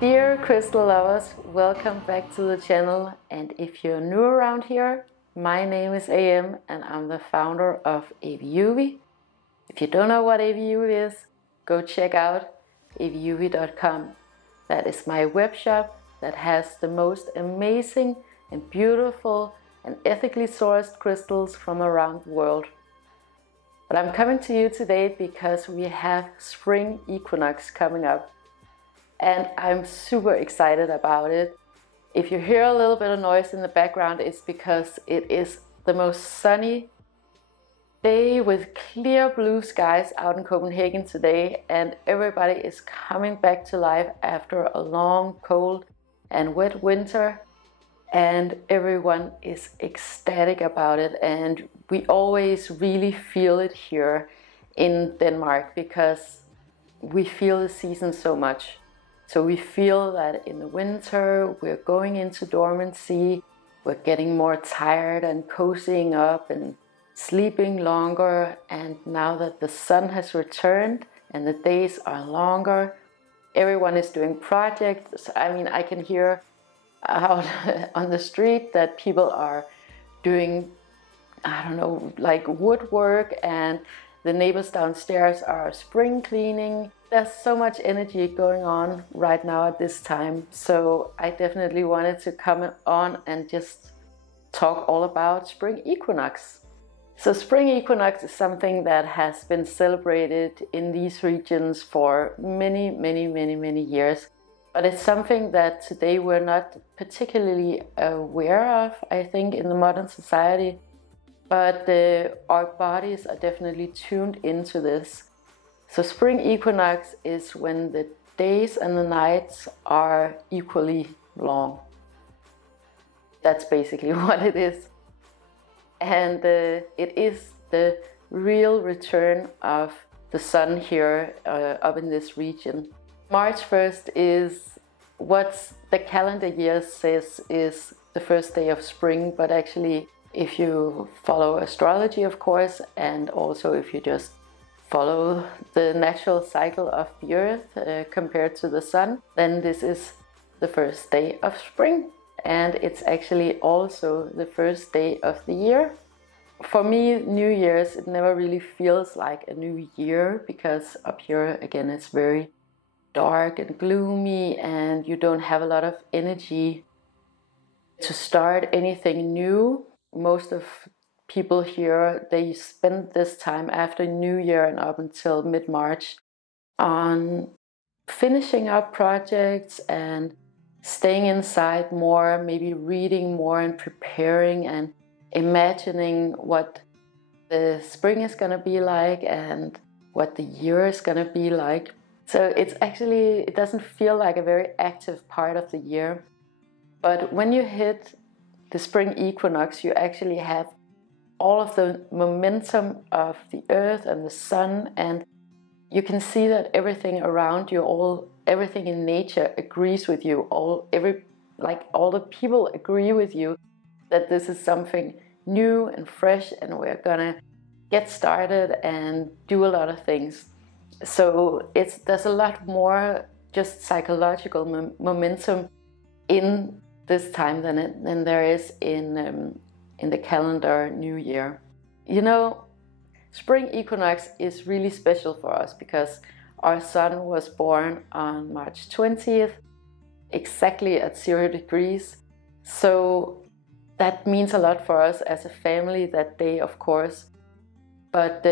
Dear crystal lovers, welcome back to the channel, and if you're new around here, my name is AM and I'm the founder of AVIUVI. If you don't know what AVIUVI is, go check out aviuvi.com. That is my web shop that has the most amazing and beautiful and ethically sourced crystals from around the world. But I'm coming to you today because we have spring equinox coming up. And I'm super excited about it. If you hear a little bit of noise in the background, it's because it is the most sunny day with clear blue skies out in Copenhagen today, and everybody is coming back to life after a long, cold and wet winter, and everyone is ecstatic about it. And we always really feel it here in Denmark because we feel the season so much. So we feel that in the winter we're going into dormancy, we're getting more tired and cozying up and sleeping longer, and now that the sun has returned and the days are longer, everyone is doing projects. I mean, I can hear out on the street that people are doing, I don't know, like woodwork, and the neighbors downstairs are spring cleaning. There's so much energy going on right now at this time, so I definitely wanted to come on and just talk all about spring equinox. So spring equinox is something that has been celebrated in these regions for many years. But it's something that today we're not particularly aware of, I think, in the modern society. But our bodies are definitely tuned into this. So spring equinox is when the days and the nights are equally long. That's basically what it is. And it is the real return of the sun here up in this region. March 1st is what the calendar year says is the first day of spring, but actually if you follow astrology, of course, and also if you just follow the natural cycle of the earth compared to the sun, then this is the first day of spring, and it's actually also the first day of the year. For me, New Year's, it never really feels like a new year, because up here again it's very dark and gloomy and you don't have a lot of energy to start anything new. Most of people here, they spend this time after New Year and up until mid-March on finishing up projects and staying inside more, maybe reading more and preparing and imagining what the spring is going to be like and what the year is going to be like. So it doesn't feel like a very active part of the year. But when you hit the spring equinox, you actually have all of the momentum of the earth and the sun, and you can see that everything around you, everything in nature agrees with you. All the people agree with you that this is something new and fresh, and we're gonna get started and do a lot of things. So there's a lot more just psychological momentum in this time than there is in the calendar New Year. You know, spring equinox is really special for us because our sun was born on March 20th, exactly at 0 degrees. So that means a lot for us as a family that day, of course. But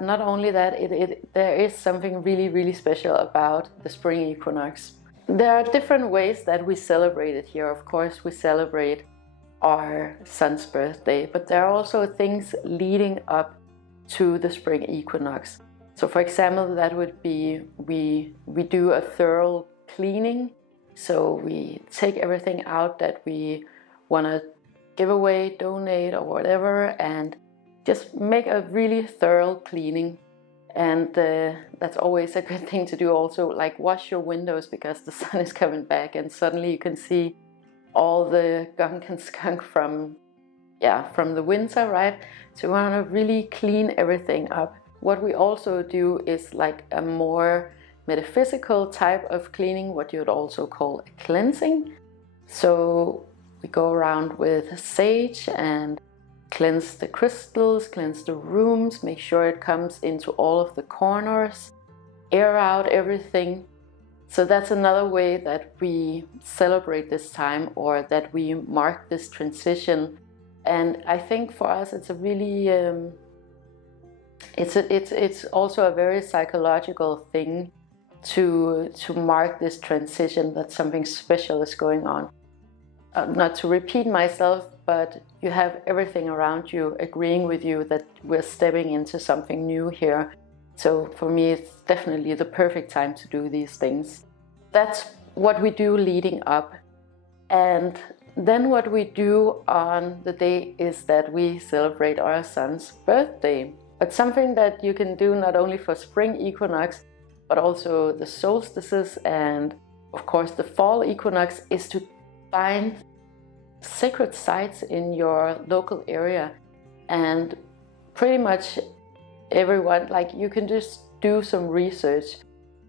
not only that, there is something really special about the spring equinox. There are different ways that we celebrate it here. Of course, we celebrate our sun's birthday, but there are also things leading up to the spring equinox. So for example, that would be we do a thorough cleaning. So we take everything out that we want to give away, donate, or whatever, and just make a really thorough cleaning. And that's always a good thing to do. Also, like, wash your windows because the sun is coming back and suddenly you can see all the gunk and skunk from the winter, right? So we want to really clean everything up. What we also do is like a more metaphysical type of cleaning, what you'd also call a cleansing. So we go around with sage and cleanse the crystals, cleanse the rooms, make sure it comes into all of the corners, air out everything. So that's another way that we celebrate this time, or that we mark this transition. And I think for us it's a really it's also a very psychological thing to mark this transition, that something special is going on. Not to repeat myself, but you have everything around you agreeing with you that we're stepping into something new here. So for me, it's definitely the perfect time to do these things. That's what we do leading up. And then what we do on the day is that we celebrate our son's birthday. But something that you can do not only for spring equinox, but also the solstices and of course the fall equinox, is to find sacred sites in your local area. And pretty much everyone, like, you can just do some research,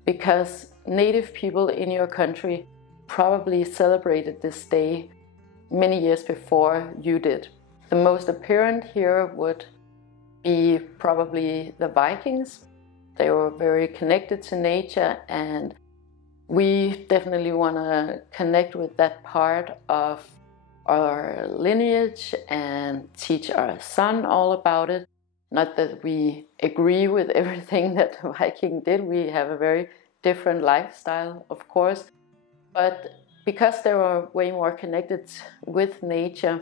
because native people in your country probably celebrated this day many years before you did. The most apparent here would be probably the Vikings. They were very connected to nature, and we definitely want to connect with that part of our lineage and teach our son all about it. Not that we agree with everything that the Viking did, we have a very different lifestyle, of course, but because they were way more connected with nature,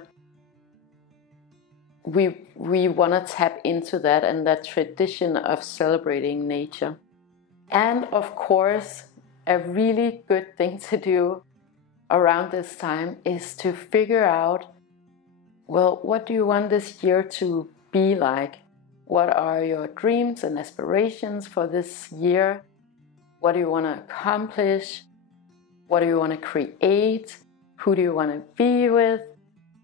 we want to tap into that and that tradition of celebrating nature. And of course, a really good thing to do around this time is to figure out, well, what do you want this year to be like? What are your dreams and aspirations for this year? What do you want to accomplish? What do you want to create? Who do you want to be with?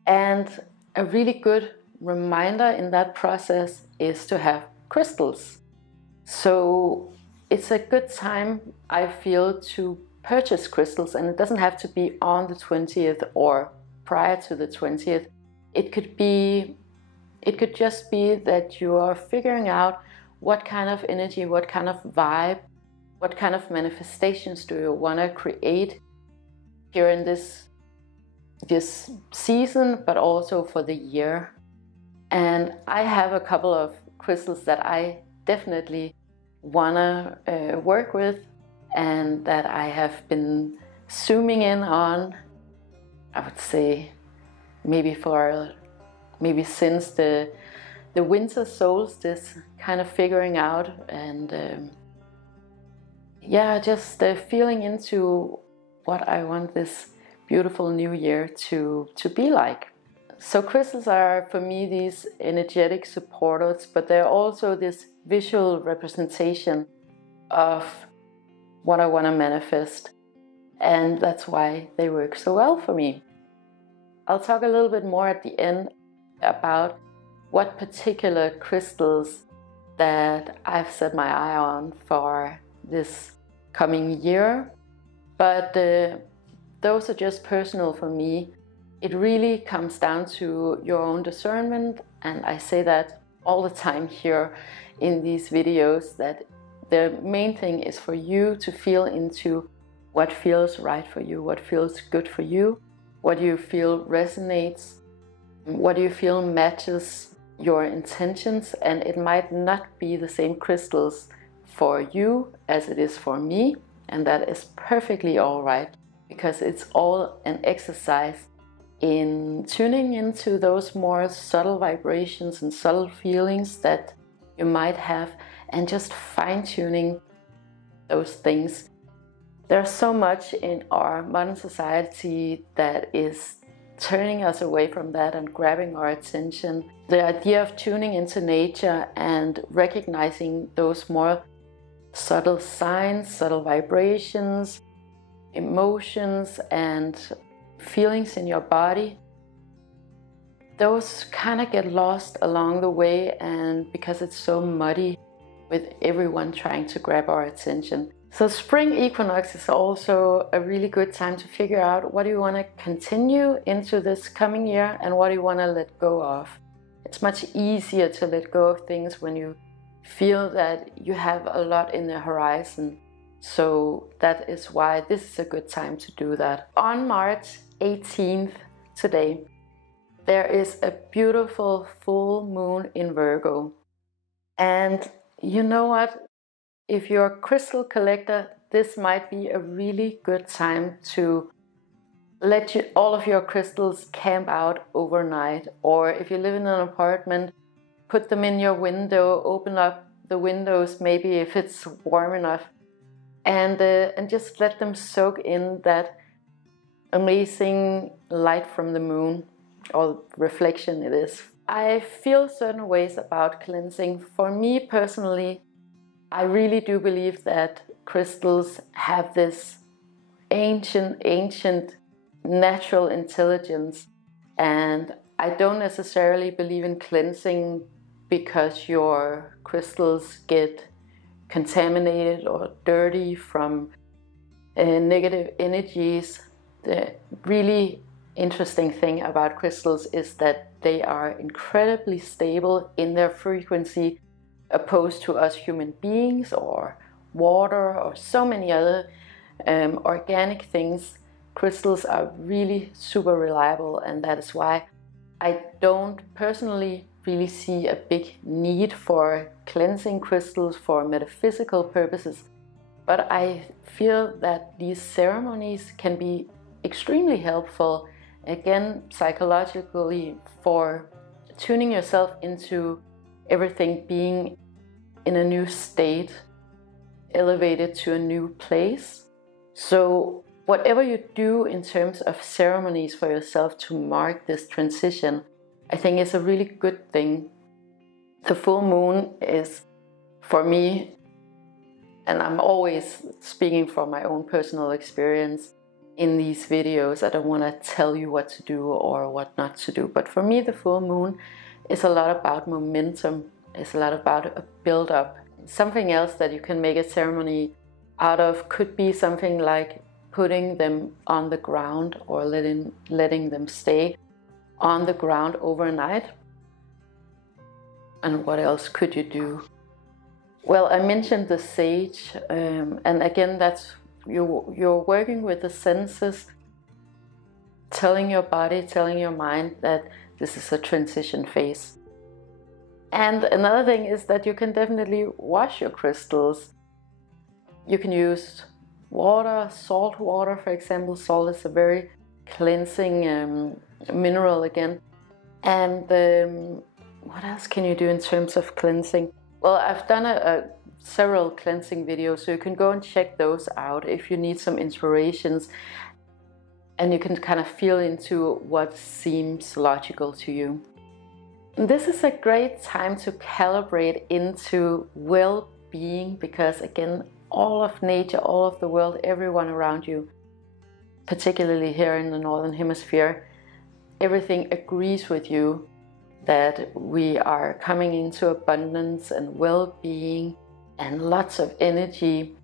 And a really good reminder in that process is to have crystals. So it's a good time, I feel, to purchase crystals, and it doesn't have to be on the 20th or prior to the 20th. It could just be that you are figuring out what kind of energy, what kind of vibe, what kind of manifestations do you want to create here in this season, but also for the year. And I have a couple of crystals that I definitely want to work with, and that I have been zooming in on, I would say maybe since the winter solstice, kind of figuring out and just feeling into what I want this beautiful new year to be like. So crystals are for me these energetic supporters, but they're also this visual representation of what I want to manifest, and that's why they work so well for me. I'll talk a little bit more at the end about what particular crystals that I've set my eye on for this coming year, but those are just personal for me. It really comes down to your own discernment, and I say that all the time here in these videos, that the main thing is for you to feel into what feels right for you, what feels good for you, what you feel resonates, what you feel matches your intentions. And it might not be the same crystals for you as it is for me, and that is perfectly all right, because it's all an exercise in tuning into those more subtle vibrations and subtle feelings that you might have, and just fine-tuning those things. There's so much in our modern society that is turning us away from that and grabbing our attention. The idea of tuning into nature and recognizing those more subtle signs, subtle vibrations, emotions and feelings in your body, those kind of get lost along the way, and because it's so muddy with everyone trying to grab our attention. So spring equinox is also a really good time to figure out what you want to continue into this coming year and what you want to let go of. It's much easier to let go of things when you feel that you have a lot in the horizon. So that is why this is a good time to do that. On March 18th today, there is a beautiful full moon in Virgo. And you know what? If you're a crystal collector, this might be a really good time to let all of your crystals camp out overnight. Or if you live in an apartment, put them in your window, open up the windows maybe if it's warm enough, and just let them soak in that amazing light from the moon, or reflection it is. I feel certain ways about cleansing. For me personally, I really do believe that crystals have this ancient natural intelligence, and I don't necessarily believe in cleansing because your crystals get contaminated or dirty from negative energies. The really interesting thing about crystals is that they are incredibly stable in their frequency, opposed to us human beings or water or so many other organic things. Crystals are really super reliable, and that is why I don't personally really see a big need for cleansing crystals for metaphysical purposes. But I feel that these ceremonies can be extremely helpful, again, psychologically, for tuning yourself into everything being in a new state, elevated to a new place. So whatever you do in terms of ceremonies for yourself to mark this transition, I think is a really good thing. The full moon is, for me, and I'm always speaking from my own personal experience in these videos, I don't want to tell you what to do or what not to do, but for me the full moon is a lot about momentum. It's a lot about a build-up. Something else that you can make a ceremony out of could be something like putting them on the ground or letting them stay on the ground overnight. And what else could you do? Well, I mentioned the sage, and again, that's you're working with the senses, telling your body, telling your mind that this is a transition phase. And another thing is that you can definitely wash your crystals. You can use water, salt water, for example. Salt is a very cleansing mineral again. And what else can you do in terms of cleansing? Well, I've done several cleansing videos, so you can go and check those out if you need some inspirations, and you can kind of feel into what seems logical to you. This is a great time to calibrate into well-being, because again, all of nature, all of the world, everyone around you, particularly here in the Northern Hemisphere, everything agrees with you that we are coming into abundance and well-being and lots of energy.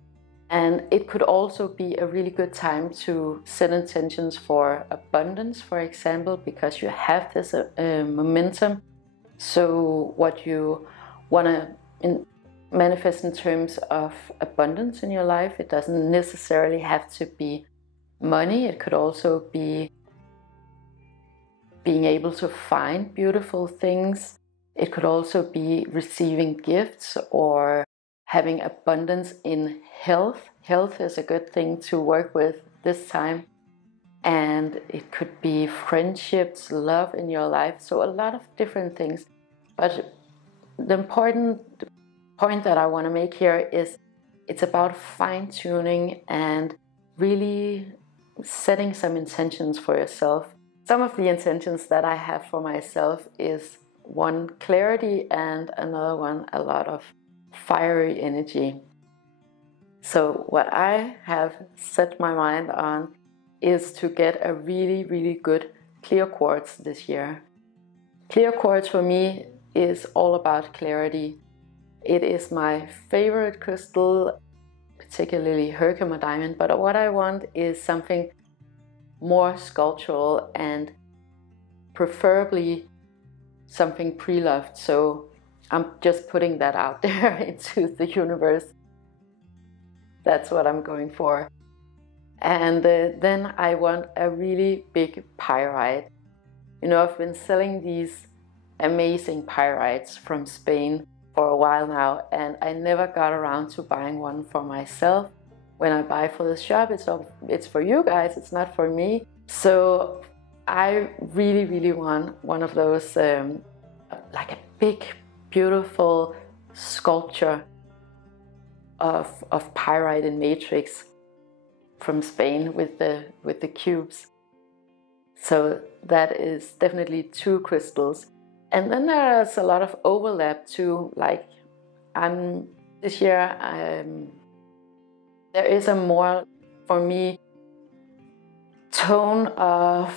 And it could also be a really good time to set intentions for abundance, for example, because you have this momentum. So what you want to manifest in terms of abundance in your life, it doesn't necessarily have to be money. It could also be being able to find beautiful things. It could also be receiving gifts or having abundance in health. Health is a good thing to work with this time. And it could be friendships, love in your life. So a lot of different things. But the important point that I want to make here is it's about fine-tuning and really setting some intentions for yourself. Some of the intentions that I have for myself is one, clarity, and another one, a lot of fiery energy. So what I have set my mind on is to get a really, really good clear quartz this year. Clear quartz for me is all about clarity. It is my favorite crystal. particularly Herkimer diamond, but what I want is something more sculptural and preferably something pre-loved. So I'm just putting that out there into the universe. That's what I'm going for. And then I want a really big pyrite. You know, I've been selling these amazing pyrites from Spain for a while now, and I never got around to buying one for myself. When I buy for the shop, it's for you guys, it's not for me. So I really want one of those, like a big, beautiful sculpture of pyrite in matrix from Spain with the cubes. So that is definitely 2 crystals. And then there's a lot of overlap too. Like this year, there is a more, for me, tone of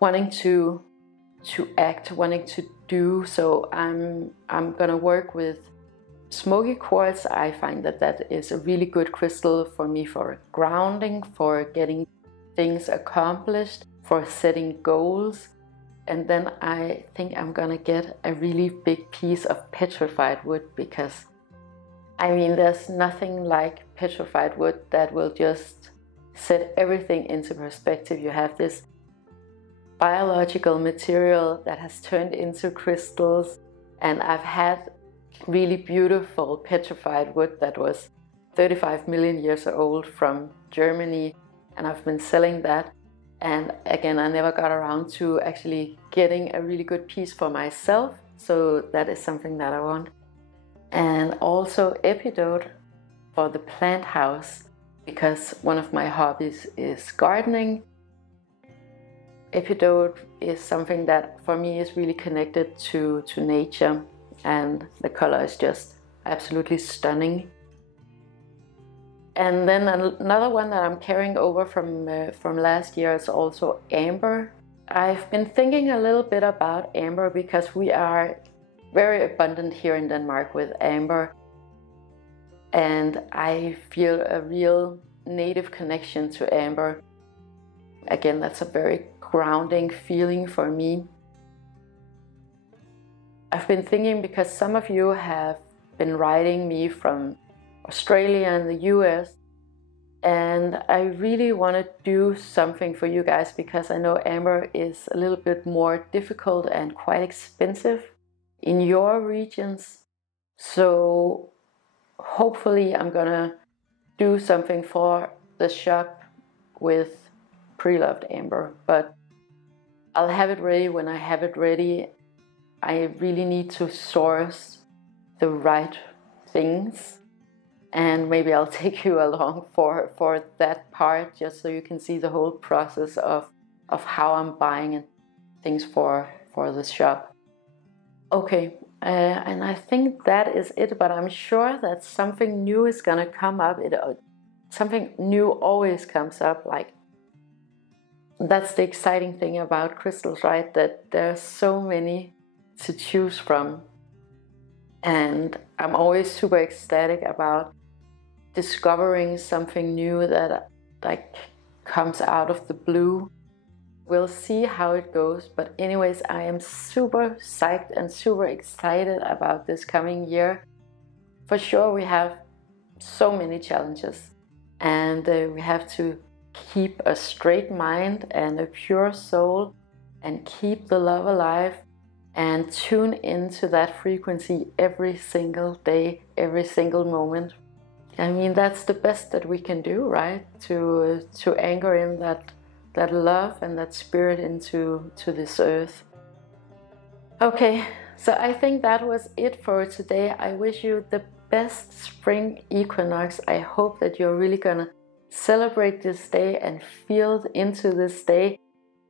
wanting to act, wanting to do. So I'm gonna work with smoky quartz. I find that is a really good crystal for me for grounding, for getting things accomplished, for setting goals. And then I think I'm gonna get a really big piece of petrified wood, because I mean, there's nothing like petrified wood that will just set everything into perspective. You have this biological material that has turned into crystals, and I've had really beautiful petrified wood that was 35 million years old from Germany, and I've been selling that. And again, I never got around to actually getting a really good piece for myself, so that is something that I want. And also epidote for the plant house, because one of my hobbies is gardening. Epidote is something that for me is really connected to nature, and the color is just absolutely stunning. And then another one that I'm carrying over from last year is also amber. I've been thinking a little bit about amber because we are very abundant here in Denmark with amber, and I feel a real native connection to amber. Again, that's a very grounding feeling for me. I've been thinking, because some of you have been writing me from Australia and the US, and I really want to do something for you guys, because I know amber is a little bit more difficult and quite expensive in your regions. So hopefully I'm gonna do something for the shop with pre-loved amber, but I'll have it ready when I have it ready. I really need to source the right things, and maybe I'll take you along for that part, just so you can see the whole process of how I'm buying things for the shop. Okay, and I think that is it, but I'm sure that something new is gonna come up. Something new always comes up. Like, that's the exciting thing about crystals, right? That there's so many to choose from, and I'm always super ecstatic about discovering something new that like comes out of the blue. We'll see how it goes, but anyways, I am super psyched and super excited about this coming year. For sure, we have so many challenges, and we have to keep a straight mind and a pure soul, and keep the love alive, and tune into that frequency every single day, every single moment. I mean, that's the best that we can do, right? To anchor in that love and that spirit into this earth. Okay, so I think that was it for today. I wish you the best spring equinox. I hope that you're really gonna celebrate this day and feel into this day,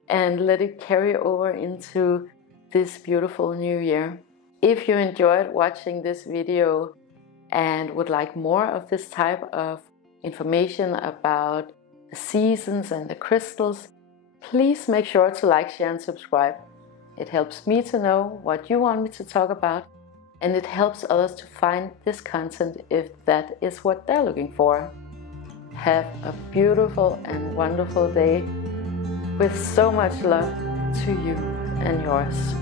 and let it carry over into this beautiful new year. If you enjoyed watching this video and would like more of this type of information about the seasons and the crystals, please make sure to like, share and subscribe. It helps me to know what you want me to talk about, and it helps others to find this content if that is what they're looking for. Have a beautiful and wonderful day with so much love to you and yours.